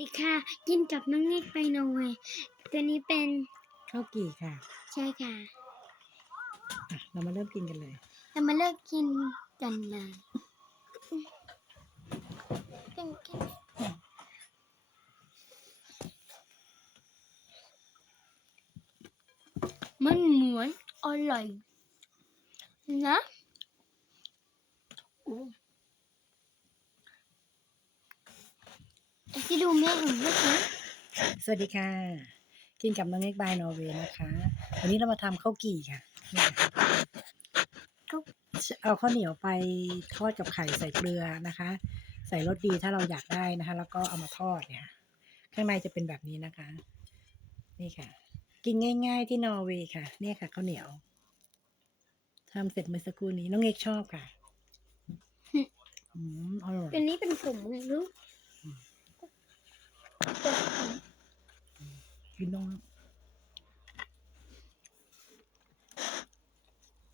ดีค่ะ กินกับน้องเล็กไปโนเวย์ตัวนี้เป็นข้าวกี่ค่ะใช่ค่ะ อะ เรามาเริ่มกินกันเลย เรามาเลิกกินกันเลยกินกินมันเหมือนอร่อยนะโอ้ ที่ดูแม่อื่นนะคะสวัสดีค่ะ กินกับน้องเอ็กบายนอร์เวย์นะคะ วันนี้เรามาทำข้าวกี่ค่ะนี่ค่ะข้าวเอาข้าวเหนียวไปทอดกับไข่ใส่เกลือนะคะ ใส่รสดีถ้าเราอยากได้นะคะ แล้วก็เอามาทอดเนี่ยข้างในจะเป็นแบบนี้นะคะ นี่ค่ะ กินง่าย ๆ ที่นอร์เวย์ค่ะ เนี่ยค่ะข้าวเหนียวทำเสร็จเมื่อสักครู่นี้น้องเอกชอบค่ะ อืมอร่อยตัวนี้เป็นผมไงลูก กินต้อง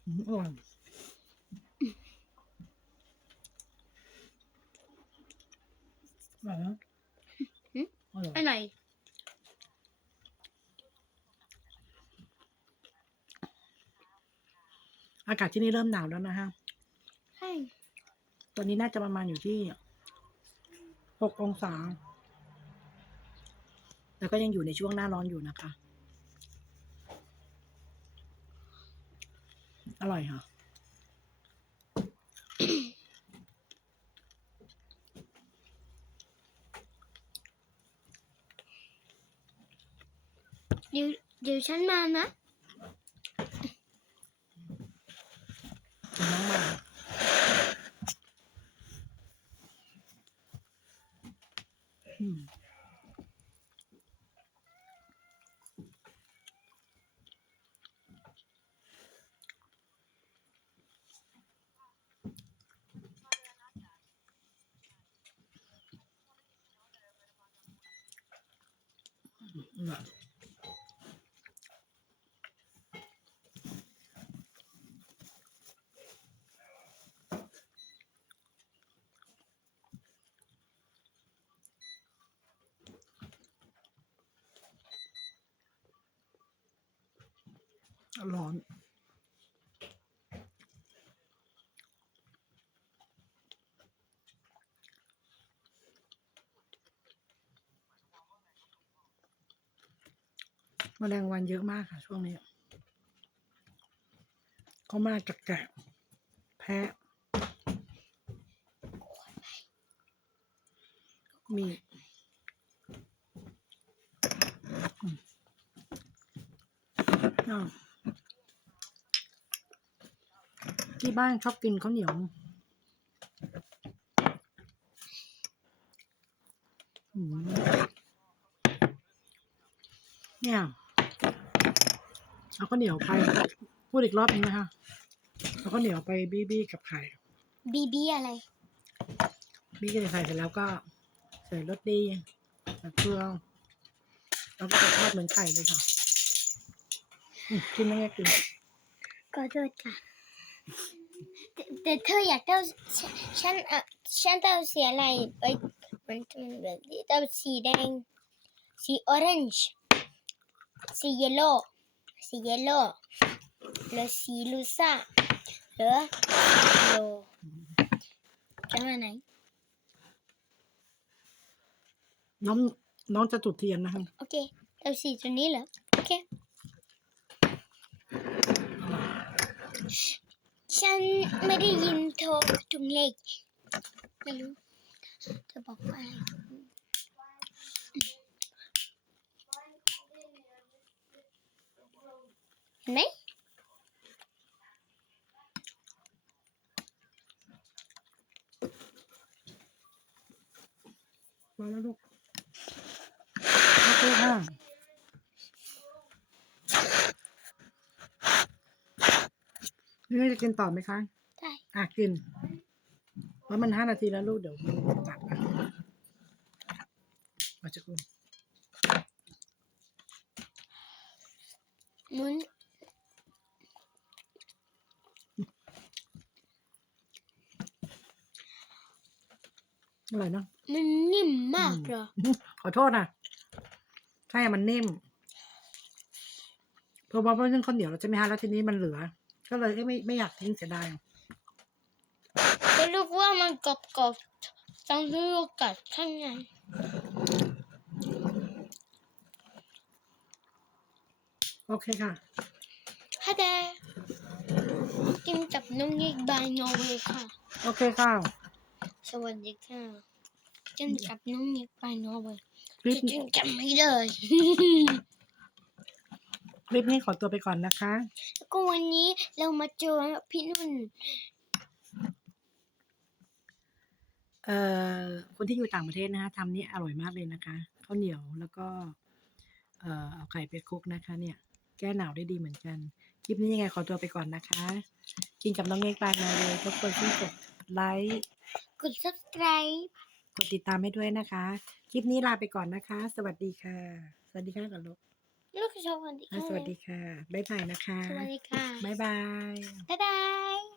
อืมอร่อยอร่อยนะอร่อยอะไรอากาศที่นี่เริ่มหนาวแล้วนะฮะ ใช่ ตอนนี้น่าจะประมาณอยู่ที่หกองศา แล้วก็ยังอยู่ในช่วงหน้าร้อนอยู่นะคะ อร่อยค่ะเดี๋ยวเดี๋ยวฉันมานะ คุณน้องมาอืม อ ร้อน ร้อนแมลงวันเยอะมากค่ะ ช่วงนี้เขามาจากแกะแพะมีที่บ้านชอบกินข้าวเหนียวเนี่ย เอาข้าวเหนียวไป พูดอีกรอบนึงนะคะเอาข้าวเหนียวไปบี้บี้กับไข่บีบีอะไร บี้กับไข่เสร็จแล้วก็ใส่รสดีใส่เครื่องแล้วก็จะทอดเหมือนไข่เลยค่ะอืมกินไม่แยกกินก็โทษค่ะแต่แต่เธออยากเต้าฉันฉันเอ่อฉันเต้าสีอะไรไปมันมันแบบนี้เต้าสีแดง สีออเรนจ์สีเยลโล่ สีเยลโล่หรือสีลูซ่าหรือโลจะมาไหนน้องน้องจะจุดเทียนนะคะโอเคเต้าสีตัวนี้เหรอ โอเค ฉันไม่ได้ยินโทรถุงเล็กไม่รู้จะบอกว่าอะไร เห็นไหมมาแล้วลูกโอเคค่ะนี่จะกินต่อไหมคะ ได้ อะกินเพราะมันห้านาทีแล้วลูกเดี๋ยวมันตัดอะมาจะคุณมัน อร่อยเนาะมันนิ่มมากอืมเลย ขอโทษนะใช่มันนิ่มเพราะว่าเพราะนึ่งข้าวเหนียวแล้วใช่ไหมฮะแล้วทีนี้มันเหลือ ก็เลยเอ้ยไม่ไม่อยากทิ้งเสียดายก็รู้ว่ามันกรอบๆต้องลูกกัดข้างในโอเคค่ะฮัลโหลกินกับน้องยิกบายนอร์เวย์ค่ะ โอเคค่ะ สวัสดีค่ะกินกับน้องยิกบายนอร์เวย์คลิปจะกินกันไม่เลยคลิปนี้ขอตัวไปก่อนนะคะ แล้วก็วันนี้เรามาเจอพี่นุ่น เอ่อ คนที่อยู่ต่างประเทศนะคะทำนี่อร่อยมากเลยนะคะข้าวเหนียวแล้วก็ เอ่อ เอาไข่ไปคลุกนะคะ เนี่ย แก้หนาวได้ดีเหมือนกัน คลิปนี้ยังไงขอตัวไปก่อนนะคะ กินกับน้องเงกปลายมาเลยรบกวนช่วยกดไลค์ กด subscribe กดติดตามให้ด้วยนะคะ คลิปนี้ลาไปก่อนนะคะ สวัสดีค่ะ สวัสดีค่ะก่อนลูกลูกสวัสดีอะค่ะ สวัสดีค่ะ บ๊ายบายนะคะ สวัสดีค่ะ บ๊ายบาย บ๊ายบาย